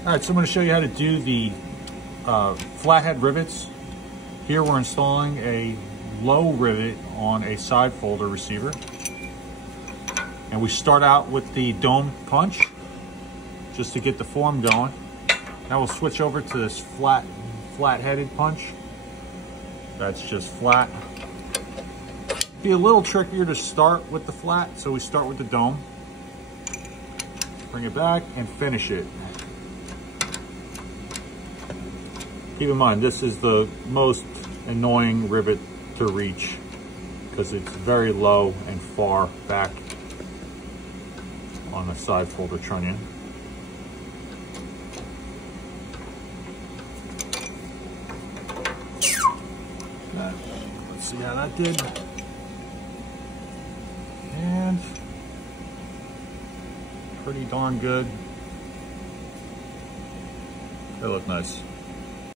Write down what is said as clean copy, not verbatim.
All right, so I'm going to show you how to do the flathead rivets. Here we're installing a low rivet on a side folder receiver. And we start out with the dome punch, just to get the form going. Now we'll switch over to this flat-headed punch. That's just flat. Be a little trickier to start with the flat, so we start with the dome. Bring it back and finish it. Keep in mind, this is the most annoying rivet to reach because it's very low and far back on the side folder trunnion. Let's see how that did. And pretty darn good. They look nice.